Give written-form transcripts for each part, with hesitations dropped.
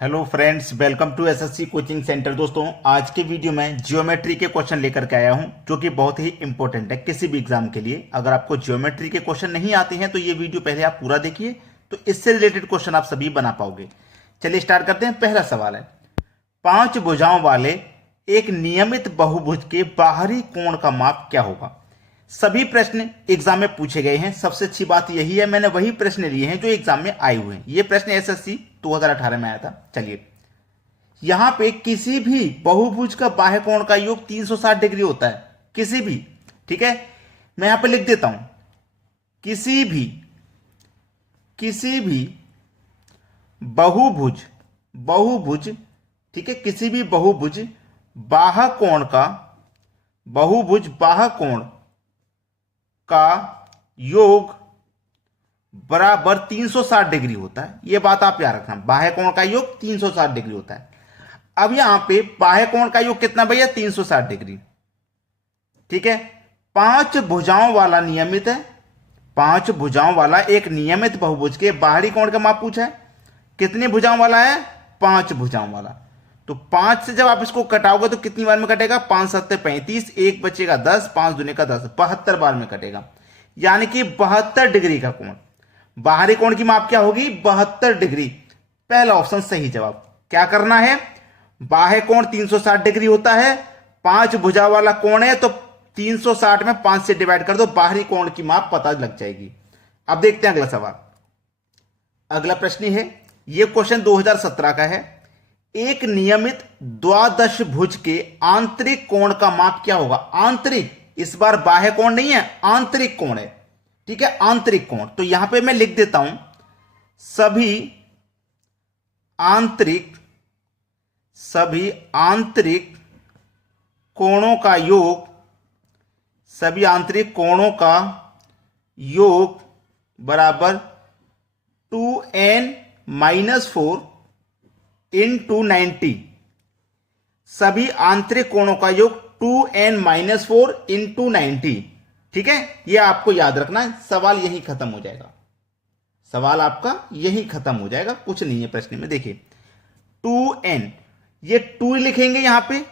Hello friends, welcome to SSC coaching centre. दोस्तों, आज के वीडियो में ज्योमेट्री के क्वेश्चन लेकर के आया हूं जो कि बहुत ही इंपॉर्टेंट है किसी भी एग्जाम के लिए। अगर आपको ज्योमेट्री के क्वेश्चन नहीं आते हैं तो ये वीडियो पहले आप पूरा देखिए, तो इससे रिलेटेड क्वेश्चन आप सभी बना पाओगे। चलिए स्टार्ट करते हैं। पहला सवाल है, 5 भुजाओं वाले एक नियमित बहुभुज के बाहरी कोण का माप क्या होगा। सभी प्रश्न एग्जाम में पूछे गए हैं। सबसे अच्छी बात यही है, मैंने वही प्रश्न लिए हैं जो एग्जाम में आए हुए हैं। ये प्रश्न एसएससी 2018 में आया था। चलिए, यहां पे किसी भी बहुभुज का बाह्य कोण का योग 360 डिग्री होता है, किसी भी। ठीक है, मैं यहां पे लिख देता हूं, किसी भी बहुभुज, ठीक है, किसी भी बहुभुज बाह्य कोण का योग बराबर 360 डिग्री होता है। यह बात आप याद रखना, बाह्य कोण का योग 360 डिग्री होता है। अब यहां पे बाह्य कोण का योग कितना भैया, 360 डिग्री। ठीक है, 5 भुजाओं वाला नियमित है, 5 भुजाओं वाला एक नियमित बहुभुज के बाहरी कोण का माप पूछा है। कितनी भुजाओं वाला है, 5 भुजाओं वाला। तो 5 से जब आप इसको कटाओगे तो कितनी बार में कटेगा, 5 7 35, एक बचेगा 10, 5 दूने का 10, 72 बार में कटेगा। यानी कि 72 डिग्री का कोण। बाहरी कोण की माप क्या होगी, 72 डिग्री। पहला ऑप्शन सही जवाब। क्या करना है, बाह्य कोण 360 डिग्री होता है, 5 भुजा वाला कोण है तो 360 में 5 से डिवाइड कर दो, बाहरी कोण की माप पता लग जाएगी। अब देखते हैं अगला सवाल। अगला प्रश्न है, यह क्वेश्चन 2017 का है। एक नियमित द्वादश भुज के आंतरिक कोण का माप क्या होगा। आंतरिक, इस बार बाह्य कोण नहीं है, आंतरिक कोण है। ठीक है, आंतरिक कोण। तो यहां पे मैं लिख देता हूं, सभी आंतरिक कोणों का योग बराबर 2n-4 इंटू 90। सभी आंतरिक कोणों का योग 2n-4 इंटू 90। ठीक है, यह आपको याद रखना है। सवाल यही खत्म हो जाएगा, सवाल आपका यही खत्म हो जाएगा, कुछ नहीं है प्रश्न में। देखिए 2n, ये 2 लिखेंगे यहां पे,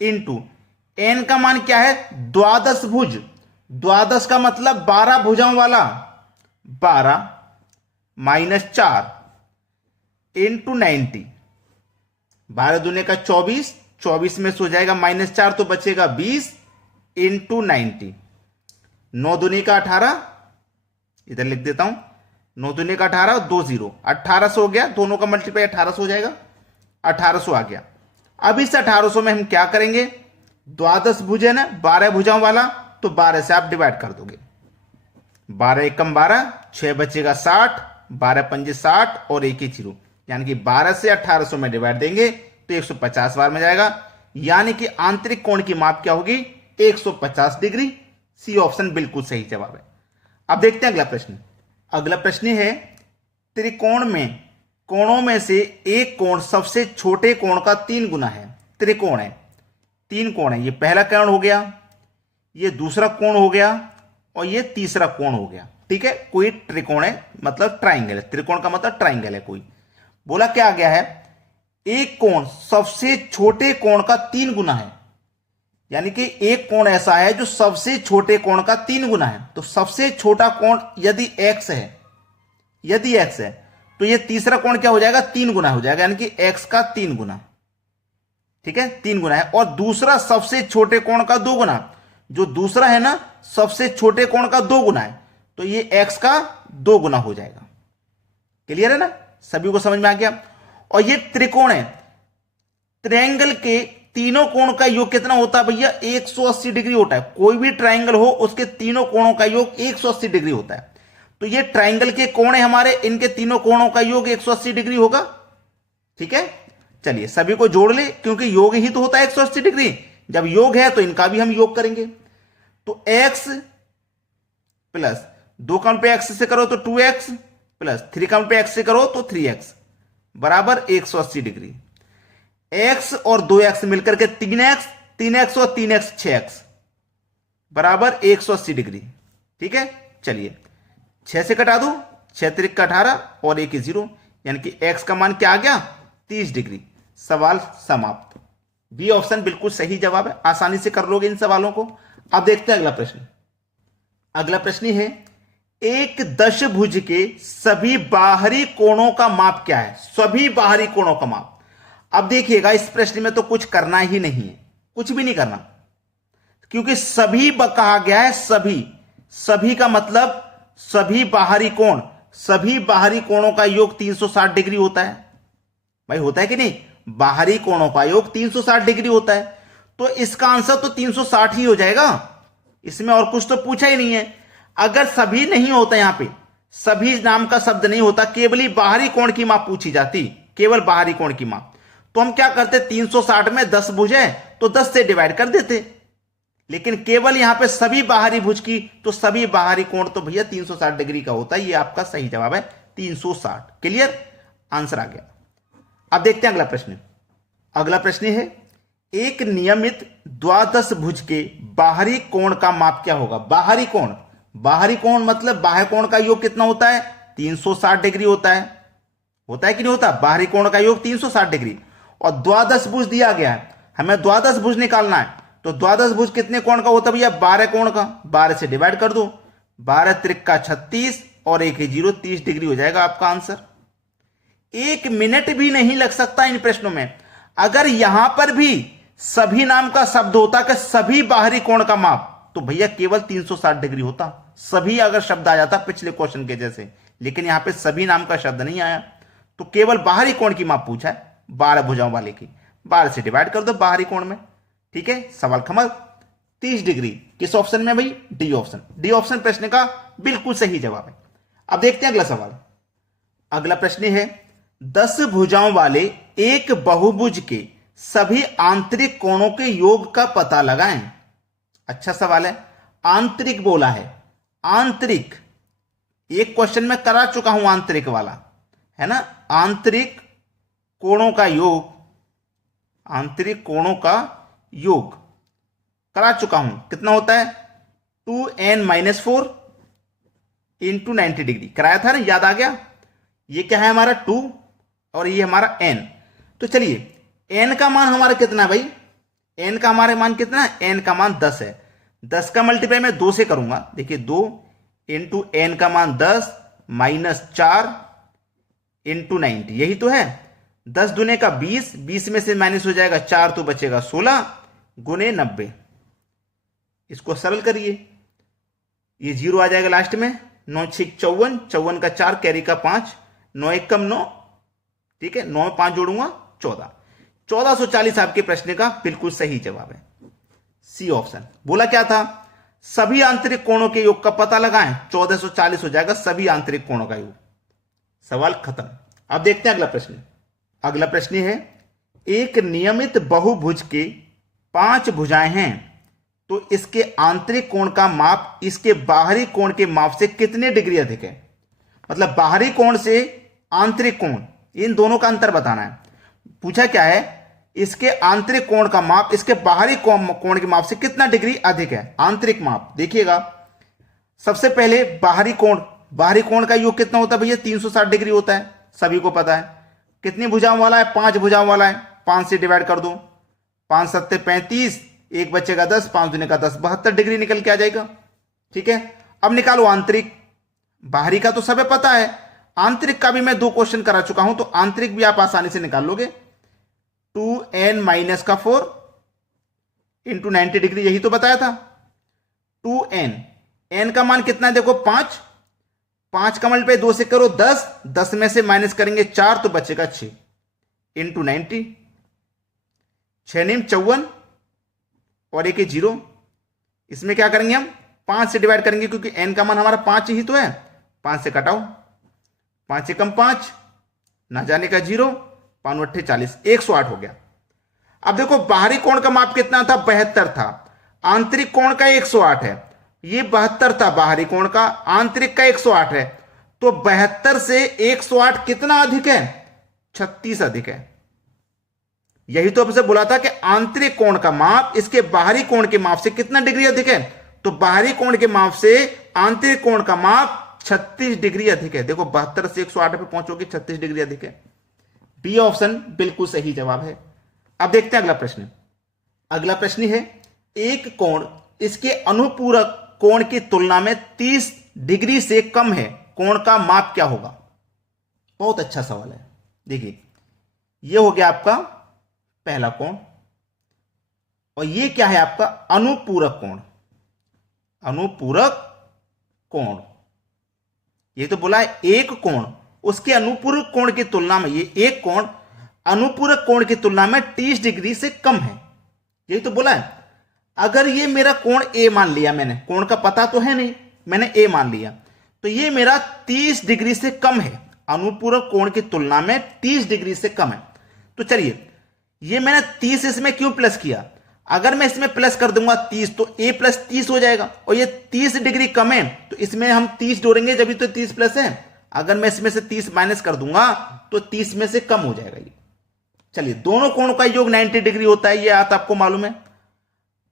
इंटू n का मान क्या है, द्वादश भुज। द्वादश का मतलब 12 भुजाओं वाला, 12 - 4 इंटू 90। 12 दूने का 24, 24 में से हो जाएगा -4 तो बचेगा 20 इंटू 90। 9 दूने का 18, इधर लिख देता हूं, 9 दूने का 18, 2 0, 1800 हो गया। दोनों का मल्टीप्लाई 1800 हो जाएगा, 1800 आ गया। अब इस 1800 में हम क्या करेंगे, द्वादश भुज है ना, 12 भुजाओं वाला, तो 12 से आप डिवाइड कर दोगे। 12 एकम 12, 6 बचेगा 60, 12 पंजे 60 और 1 ही 0, यानी कि 12 से 1800 में डिवाइड देंगे तो 150 बार में जाएगा। यानी कि आंतरिक कोण की माप क्या होगी, 150 डिग्री। सी ऑप्शन बिल्कुल सही जवाब है। अब देखते हैं अगला प्रश्न। अगला प्रश्न है, कोणों में से एक कोण सबसे छोटे कोण का 3 गुना है। त्रिकोण है, 3 कोण है। ये पहला कोण हो गया, ये दूसरा कोण हो गया और ये तीसरा कोण हो गया। ठीक है, कोई त्रिकोण है, मतलब ट्राइंगल है। त्रिकोण का मतलब ट्राइंगल है। कोई बोला क्या आ गया है, एक कोण सबसे छोटे कोण का 3 गुना है। यानी कि एक कोण ऐसा है जो सबसे छोटे कोण का 3 गुना है। तो सबसे छोटा कोण यदि x है, तो ये तीसरा कोण क्या हो जाएगा, 3 गुना हो जाएगा, यानी कि x का 3 गुना। ठीक है, 3 गुना है। और दूसरा सबसे छोटे कोण का 2 गुना, जो दूसरा है ना सबसे छोटे कोण का 2 गुना है, तो ये x का 2 गुना हो जाएगा। क्लियर है ना, सभी को समझ में आ गया। और ये त्रिकोण है, ट्रायंगल के तीनों कोण का योग कितना होता है भैया, 180 डिग्री होता है। कोई भी ट्रायंगल हो उसके तीनों कोणों का योग 180 डिग्री होता है। तो ये ट्रायंगल के कोण है हमारे, इनके तीनों कोणों का योग 180 डिग्री होगा। ठीक है, चलिए सभी को जोड़ ले, क्योंकि योग ही तो होता है 180 डिग्री। जब योग है तो इनका भी हम योग करेंगे। तो x प्लस 2 काउंट पे x से करो तो 2x, प्लस 3 काउंट पे x से करो तो 3x बराबर 180 डिग्री। x और 2x मिलकर के 3x, 3x और 3x 6x बराबर 180 डिग्री। ठीक है, चलिए 6 से कटा दो, 6 त्रिक का 18 और 1 0, यानी कि x का मान क्या आ गया, 30 डिग्री। सवाल समाप्त। बी ऑप्शन बिल्कुल सही जवाब है, आसानी से कर लोगे इन सवालों को। अब देखते हैं अगला प्रश्न। अगला प्रश्न है, एक दशभुज के सभी बाहरी कोणों का माप क्या है? सभी बाहरी कोणों का माप। अब देखिएगा, इस प्रश्न में तो कुछ करना ही नहीं है, कुछ भी नहीं करना, क्योंकि सभी कहा गया है। सभी का मतलब सभी बाहरी कोण, सभी बाहरी कोणों का योग 360 डिग्री होता है। भाई होता है कि नहीं? बाहरी कोणों का योग 360 डिग्री होता है, तो इसका आंसर तो 360 ही हो जाएगा। इसमें और कुछ तो पूछा ही नहीं है। अगर सभी नहीं होता, यहां पे सभी नाम का शब्द नहीं होता, केवल ही बाहरी कोण की माप पूछी जाती, केवल बाहरी कोण की माप, तो हम क्या करते, 360 में 10 भुज है तो 10 से डिवाइड कर देते। लेकिन केवल यहां पे सभी बाहरी भुज की, तो सभी बाहरी कोण तो भैया 360 डिग्री का होता है। ये आपका सही जवाब है, 360। क्लियर, आंसर आ गया। अब देखते हैं अगला प्रश्न। अगला प्रश्न है, एक नियमित द्वादश भुज के बाहरी कोण का माप क्या होगा? बाहरी कोण, बाहरी कोण मतलब बाह्य कोण का योग कितना होता है? 360 डिग्री होता है। होता है कि नहीं होता? बाहरी कोण का योग 360 डिग्री। और द्वादश भुज दिया गया है, हमें द्वादश भुज निकालना है, तो द्वादश भुज कितने कोण का होता है भैया? 12 कोण का। 12 से डिवाइड कर दो, 12 त्रिका 36 और 1 0, 30 डिग्री हो जाएगा आपका आंसर। 1 मिनट भी नहीं लग सकता इन प्रश्नों में। अगर यहां पर भी सभी नाम का शब्द होता कि सभी बाहरी कोण का माप, तो भैया केवल 360 डिग्री होता। सभी अगर शब्द आ जाता पिछले क्वेश्चन के जैसे, लेकिन यहां पे सभी नाम का शब्द नहीं आया, तो केवल बाहरी कोण की माप पूछा है, 12 भुजाओं वाले की। 12 से डिवाइड कर दो बाहरी कोण में, ठीक है, सवाल खत्म। 30 डिग्री किस ऑप्शन में भाई? D option. डी ऑप्शन प्रश्न का बिल्कुल सही जवाब है। अब देखते हैं अगला सवाल। अगला प्रश्न है, 10 भुजाओं वाले एक बहुभुज के सभी आंतरिक कोणों के योग का पता लगाएं। अच्छा सवाल है, आंतरिक बोला है, आंतरिक। एक क्वेश्चन में करा चुका हूं आंतरिक वाला, है ना? आंतरिक कोणों का योग, आंतरिक कोणों का योग करा चुका हूं। कितना होता है? 2n-4 इंटू 90 डिग्री कराया था ना, याद आ गया? ये क्या है हमारा 2 और ये हमारा n। तो चलिए, n का मान हमारा कितना है भाई? n का हमारे मान कितना है? n का मान 10 है। 10 का मल्टीप्लाई मैं 2 से करूंगा। देखिए 2 इंटू n का मान 10 माइनस 4 इंटू 90, यही तो है। 10 दूने का 20, 20 में से माइनस हो जाएगा 4 तो बचेगा 16 गुने 90। इसको सरल करिए, ये 0 आ जाएगा लास्ट में। 9 6 54, 54 का 4 कैरी का 5, 9 1 कम 9, ठीक है, 9 में 5 जोड़ूंगा 14। 1440 आपके प्रश्न का बिल्कुल सही जवाब है, सी ऑप्शन। बोला क्या था? सभी आंतरिक कोणों के योग का पता लगाएं, 1440 हो जाएगा सभी आंतरिक कोणों का योग। सवाल खत्म। अब देखते हैं अगला प्रश्न। अगला प्रश्न है, एक नियमित बहुभुज के 5 भुजाएं हैं, तो इसके आंतरिक कोण का माप इसके बाहरी कोण के माप से कितने डिग्री अधिक है? मतलब बाहरी कोण से आंतरिक कोण, इन दोनों का अंतर बताना है। पूछा क्या है? इसके आंतरिक कोण का माप इसके बाहरी कोण के माप से कितना डिग्री अधिक है? आंतरिक माप देखिएगा। सबसे पहले बाहरी कोण, बाहरी कोण का योग कितना होता है भैया? 360 डिग्री होता है, सभी को पता है। कितनी भुजाओं वाला है? 5 भुजाओं वाला है। 5 से डिवाइड कर दो, 5 7 35, एक बचेगा 10, 5 दूने का 10, 72 डिग्री निकल के आ जाएगा। ठीक है, अब निकालो आंतरिक। बाहरी का तो सब पता है, आंतरिक का भी मैं 2 क्वेश्चन करा चुका हूं, तो आंतरिक भी आप आसानी से निकाल लोगे। 2n-4 इंटू 90 डिग्री, यही तो बताया था। 2n, n का मान कितना है? देखो 5, 5 का मल्टीप्लाई 2 से करो 10, 10 में से माइनस करेंगे 4 तो बचेगा 6 इंटू 90, 6 9 54 और 1 0। इसमें क्या करेंगे हम? 5 से डिवाइड करेंगे, क्योंकि n का मान हमारा 5 ही तो है। 5 से कटाओ, 5 से कम 5, ना जाने का 0, 5 8 40, 108 हो गया। अब देखो बाहरी कोण का माप कितना था? 72 था। आंतरिक कोण का 108 है, ये 72 था बाहरी कोण का, आंतरिक का 108 है, तो 72 से 108 कितना अधिक है? 36 अधिक है। यही तो आपसे बोला था कि आंतरिक कोण का माप इसके बाहरी कोण के माप से कितना डिग्री अधिक है, तो बाहरी कोण के माप से आंतरिक कोण का माप 36 डिग्री अधिक है। देखो 72 से 108 पे पहुंचोगे 36 डिग्री अधिक है। बी ऑप्शन बिल्कुल सही जवाब है। अब देखते हैं अगला प्रश्न। अगला प्रश्न है एक कोण इसके अनुपूरक कोण की तुलना में 30 डिग्री से कम है, कोण का माप क्या होगा? बहुत अच्छा सवाल है। देखिए यह हो गया आपका पहला कोण और यह क्या है आपका अनुपूरक कोण। अनुपूरक कोण, ये तो बोला है एक कोण उसके अनुपूरक कोण की तुलना में, ये एक कोण अनुपूरक कोण की तुलना में 30 डिग्री से कम है, यही तो बोला है। अगर ये मेरा कोण ए मान लिया मैंने, कोण का पता तो है नहीं, मैंने ए मान लिया, तो ये मेरा 30 डिग्री से कम है, अनुपूरक कोण की तुलना में 30 डिग्री से कम है। तो चलिए ये मैंने 30 इसमें क्यों प्लस किया? अगर मैं इसमें प्लस कर दूंगा 30 तो a प्लस 30 हो जाएगा और ये 30 डिग्री कम है तो इसमें हम 30 जोड़ेंगे जब तो 30 प्लस है। अगर मैं इसमें से 30 माइनस कर दूंगा तो 30 में से कम हो जाएगा ये। चलिए दोनों कोणों का योग 90 डिग्री होता है, ये आपको मालूम है।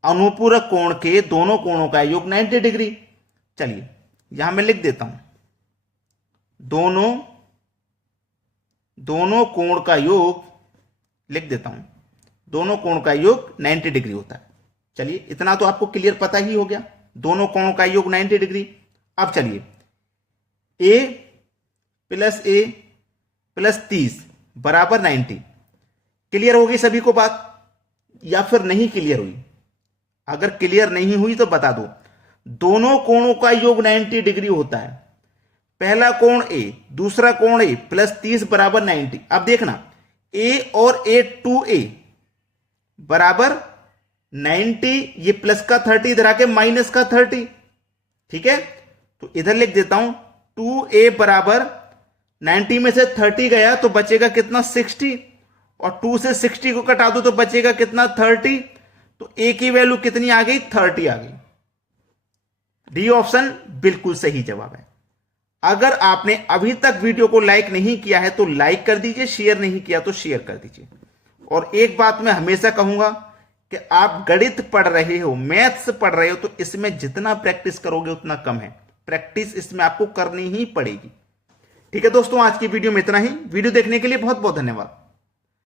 अनुपूरक कोण के दोनों कोणों का योग 90 डिग्री। चलिए यहां मैं लिख देता हूं दोनों कोण का योग, लिख देता हूं दोनों कोण का योग 90 डिग्री होता है। चलिए इतना तो आपको क्लियर पता ही हो गया, दोनों कोणों का योग 90 डिग्री। अब चलिए a प्लस 30 बराबर 90, क्लियर होगी सभी को बात या फिर नहीं क्लियर हुई? अगर क्लियर नहीं हुई तो बता दो। दोनों कोणों का योग 90 डिग्री होता है, पहला कोण a दूसरा कोण a प्लस 30 बराबर 90। अब देखना a और a 2a बराबर 90, ये प्लस का 30 इधर आके माइनस का 30, ठीक है। तो इधर लिख देता हूं 2a बराबर 90 में से 30 गया तो बचेगा कितना 60 और 2 से 60 को कटा दो तो बचेगा कितना 30। तो a की वैल्यू कितनी आ गई 30 आ गई। डी ऑप्शन बिल्कुल सही जवाब है। अगर आपने अभी तक वीडियो को लाइक नहीं किया है तो लाइक कर दीजिए, शेयर नहीं किया तो शेयर कर दीजिए। और एक बात मैं हमेशा कहूंगा कि आप गणित पढ़ रहे हो, मैथ्स पढ़ रहे हो तो इसमें जितना प्रैक्टिस करोगे उतना कम है, प्रैक्टिस इसमें आपको करनी ही पड़ेगी। ठीक है दोस्तों, आज की वीडियो में इतना ही। वीडियो देखने के लिए बहुत बहुत धन्यवाद।